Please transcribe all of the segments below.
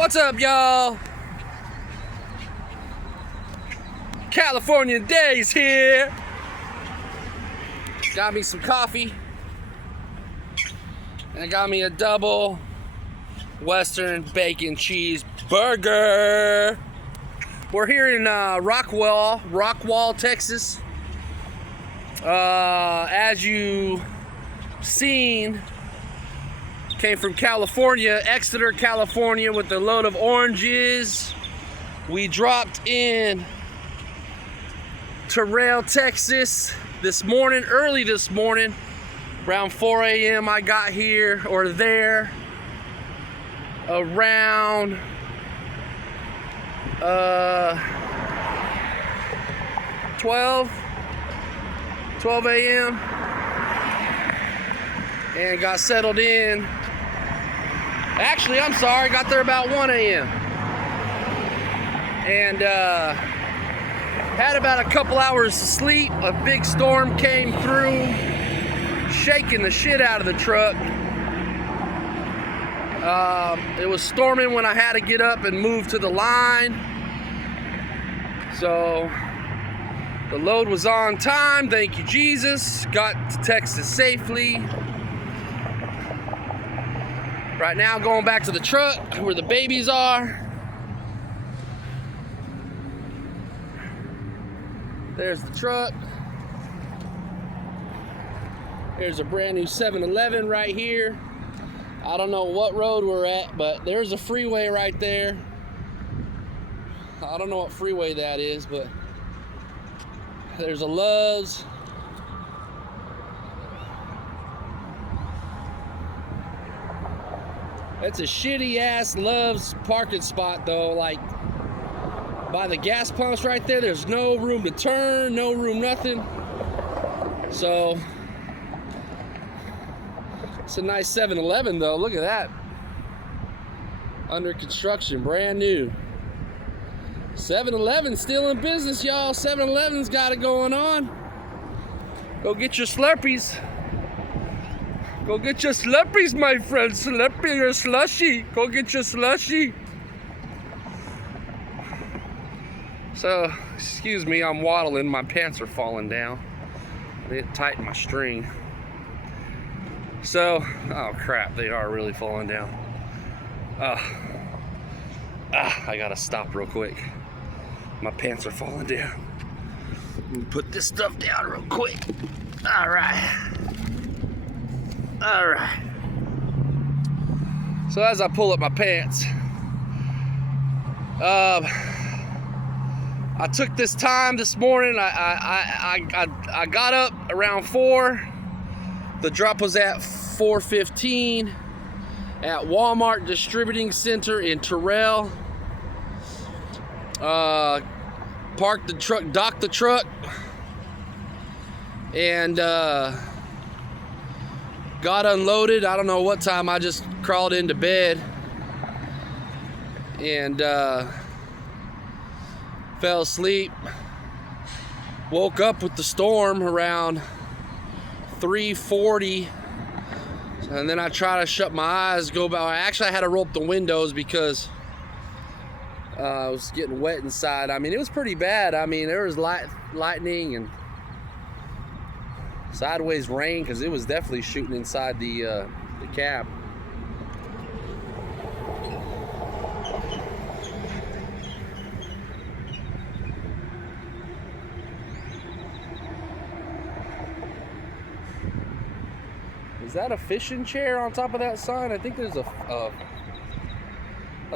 What's up, y'all? California Days here. Got me some coffee. And I got me a double Western bacon cheeseburger. We're here in Rockwall, Texas. As you seen, came from California, Exeter, California, with a load of oranges. We dropped in Terrell, Texas this morning, early this morning, around 4 a.m. I got here or there around 12 a.m. and got settled in. Actually, I'm sorry, got there about 1 a.m. and had about a couple hours of sleep. A big storm came through, shaking the shit out of the truck. It was storming when I had to get up and move to the line. So the load was on time, thank you Jesus. Got to Texas safely. Right now going back to the truck where the babies are. There's the truck. There's a brand new 7-Eleven right here. I don't know what road we're at, but there's a freeway right there. I don't know what freeway that is, but there's a Love's. It's a shitty ass Love's parking spot though, like by the gas pumps right there. There's no room to turn, no room, nothing. So it's a nice 7-Eleven though. Look at that. Under construction, brand new. 7-Eleven still in business, y'all. 7-Eleven's got it going on. Go get your Slurpees. Go get your Slurpees, my friend. Slurpee or slushy. Go get your slushy. So, excuse me, I'm waddling. My pants are falling down. I didn't tighten my string. So, oh crap, they are really falling down. I gotta stop real quick. My pants are falling down. Let me put this stuff down real quick. All right. So as I pull up my pants, I took this time this morning. I got up around 4. The drop was at 4:15 at Walmart Distributing Center in Terrell. Parked the truck, docked the truck, and got unloaded. I don't know what time. I just crawled into bed and fell asleep. Woke up with the storm around 3:40, and then I tried to shut my eyes, go by. Actually, I had to roll up the windows because I was getting wet inside. I mean, it was pretty bad. I mean, there was lightning and sideways rain because it was definitely shooting inside the cab. Is that a fishing chair on top of that sign? I think there's like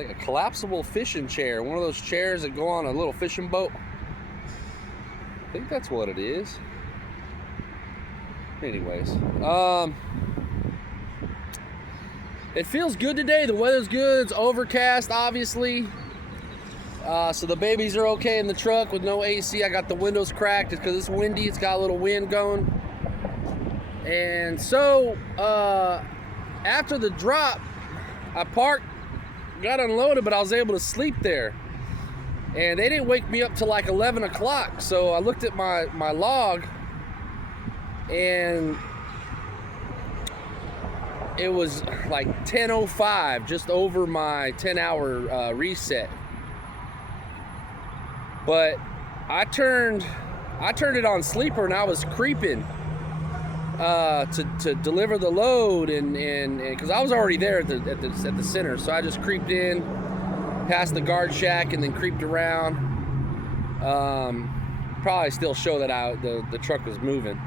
a collapsible fishing chair. One of those chairs that go on a little fishing boat. I think that's what it is. Anyways, it feels good today. The weather's good. It's overcast, obviously. So the babies are okay in the truck with no AC. I got the windows cracked because it's windy. It's got a little wind going. And so after the drop, I parked, got unloaded, but I was able to sleep there. And they didn't wake me up till like 11 o'clock. So I looked at my log, and it was like 10:05, just over my 10-hour reset. But I turned it on sleeper, and I was creeping to deliver the load, and because I was already there at the center, so I just creeped in past the guard shack and then creeped around. Probably still show that the truck was moving.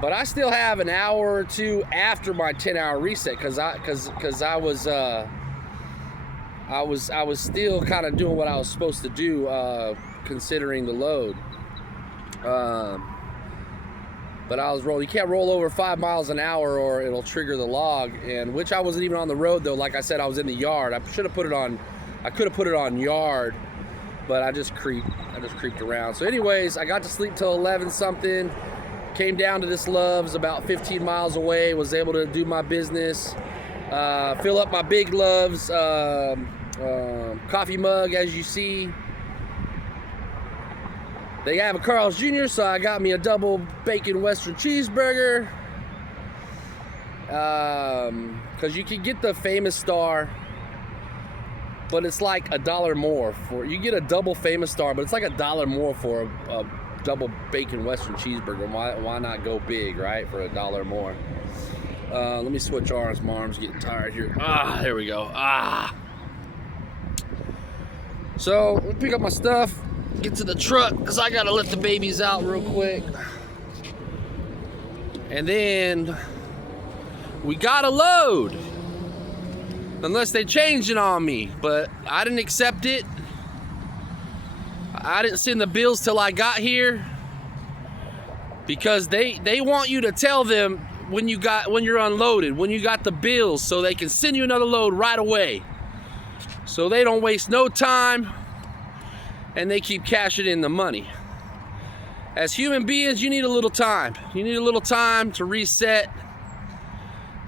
But I still have an hour or two after my 10-hour reset, because I was still kind of doing what I was supposed to do, considering the load. But I was rolling. You can't roll over 5 miles an hour or it'll trigger the log, and which I wasn't even on the road though. Like I said, I was in the yard. I could have put it on yard, but I just creeped around. So anyways, I got to sleep till 11 something. Came down to this Love's about 15 miles away. Was able to do my business. Fill up my big Love's coffee mug, as you see. They have a Carl's Jr., so I got me a double bacon Western cheeseburger. Because you can get the Famous Star, but it's like $1 more for. You get a double Famous Star, but it's like $1 more for a double bacon Western cheeseburger. Why not go big, right? For $1 more. Let me switch arms. My arm's getting tired here. There we go. So let me pick up my stuff. Get to the truck, because I gotta let the babies out real quick, and then we gotta load, unless they change it on me. But I didn't accept it. I didn't send the bills till I got here, because they want you to tell them when you're unloaded, when you got the bills, so they can send you another load right away, so they don't waste no time. And they keep cashing in the money. As human beings, you need a little time. You need a little time to reset,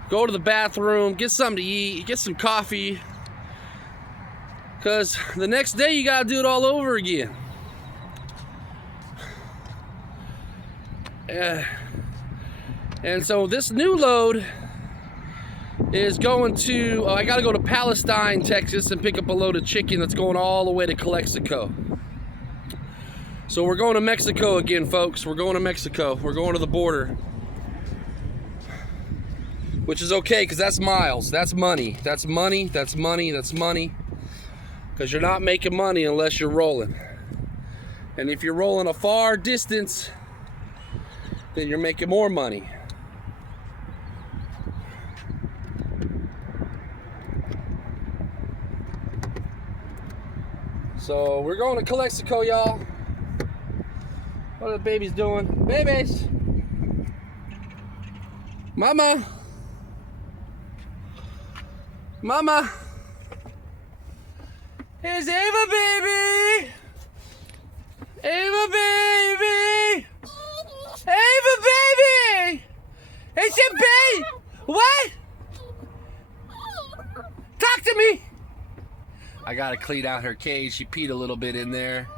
go to the bathroom, get something to eat, get some coffee, because the next day you gotta do it all over again. And so this new load is going to, I gotta go to Palestine, Texas, and pick up a load of chicken that's going all the way to Calexico. So we're going to Mexico again, folks. We're going to Mexico. We're going to the border. Which is okay, because that's miles. That's money. That's money. That's money. That's money. Because you're not making money unless you're rolling. And if you're rolling a far distance, then you're making more money. So we're going to Calexico, y'all. What are the babies doing? Babies! Mama! Mama! Here's Ava, baby! Ava, baby! Ava, baby! It's your baby! What? Talk to me! I gotta clean out her cage. She peed a little bit in there.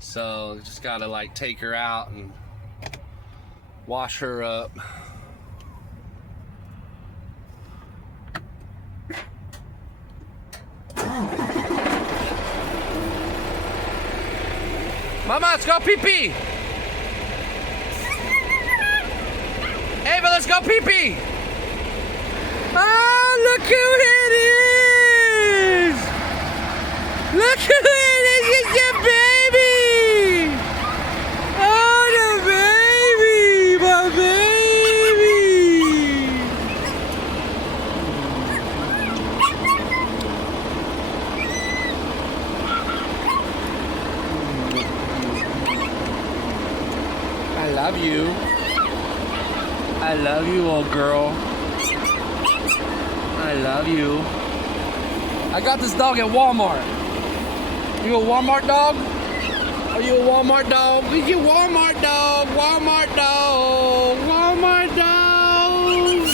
So just gotta like take her out and wash her up. Mama, let's go pee-pee. Ava, let's go pee-pee. Oh, look who it is. Look who it is. It's your baby. Oh, the baby. My baby. I love you. I love you, old girl. I love you. I got this dog at Walmart. You a Walmart dog? Are you a Walmart dog? You get Walmart dog, Walmart dog, Walmart dog.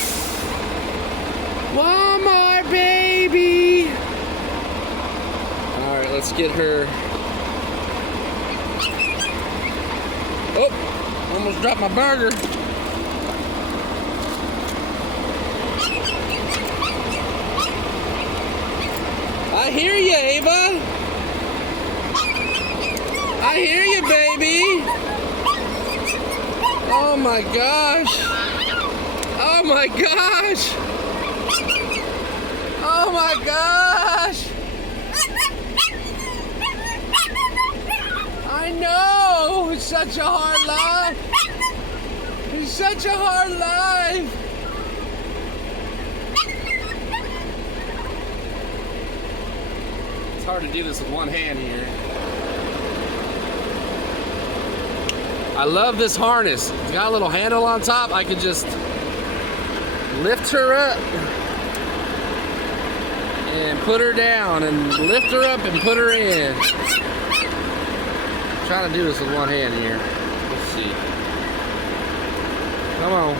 Walmart baby. All right, let's get her. Oh, almost dropped my burger. I hear you, Ava. I hear you, baby. Oh my gosh. Oh my gosh. Oh my gosh. I know. It's such a hard life. It's such a hard life. It's hard to do this with one hand here. I love this harness. It's got a little handle on top. I can just lift her up and put her down and lift her up and put her in. I'm trying to do this with one hand here. Let's see. Come on.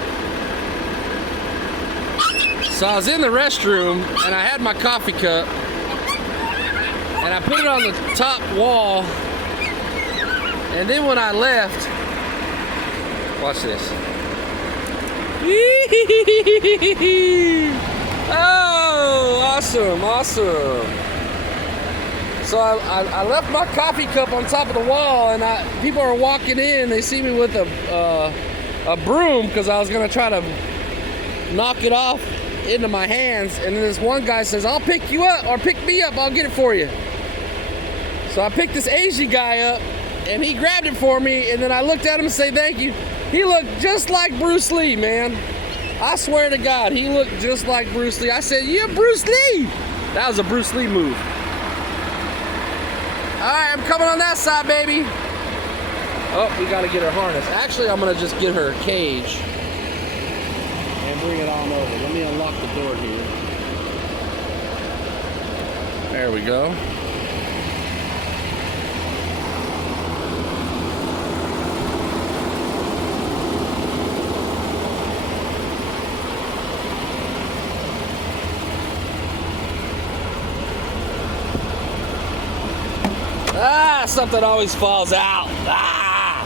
So I was in the restroom and I had my coffee cup and I put it on the top wall, and then when I left, watch this. Oh, awesome, awesome. So I left my coffee cup on top of the wall, and people are walking in. They see me with a broom because I was gonna try to knock it off into my hands. And then this one guy says, "I'll pick you up, or pick me up. I'll get it for you." So I picked this Asian guy up, and he grabbed it for me. And then I looked at him and said, "Thank you." He looked just like Bruce Lee, man. I swear to God, he looked just like Bruce Lee. I said, "You're Bruce Lee." That was a Bruce Lee move. All right, I'm coming on that side, baby. Oh, we gotta get her harness. Actually, I'm gonna just get her cage and bring it on over. Let me unlock the door here. There we go. Ah, something always falls out. Ah!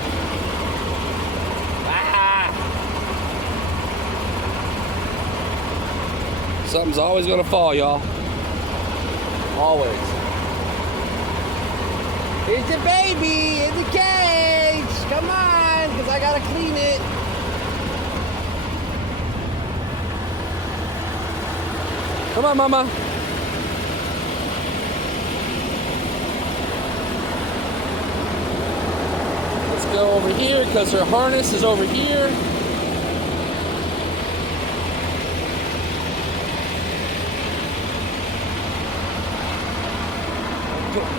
Ah! Something's always gonna fall, y'all. Always. It's a baby in the cage. Come on, because I gotta clean it. Come on, mama. Go over here because her harness is over here.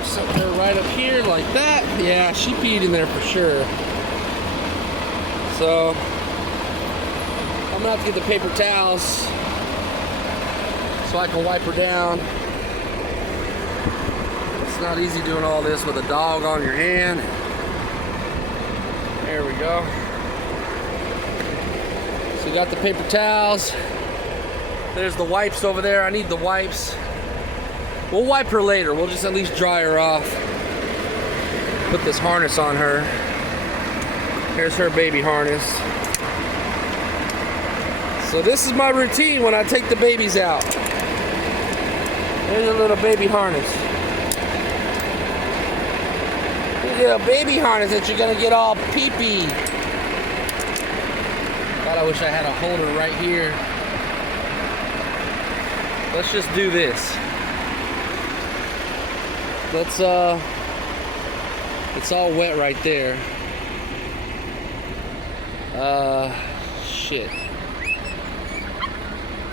Set her right up here like that. Yeah, she peed in there for sure. So I'm gonna have to get the paper towels so I can wipe her down. It's not easy doing all this with a dog on your hand. There we go. So we got the paper towels. There's the wipes over there. I need the wipes. We'll wipe her later. We'll just at least dry her off. Put this harness on her. Here's her baby harness. So this is my routine when I take the babies out. There's a little baby harness. A baby harness that you're gonna get all pee-pee. God, I wish I had a holder right here. Let's just do this. Let's it's all wet right there. Shit.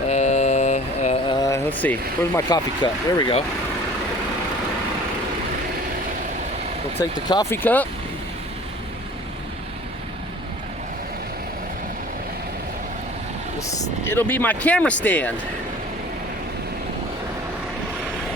Let's see. Where's my coffee cup? There we go. We'll take the coffee cup. It'll be my camera stand.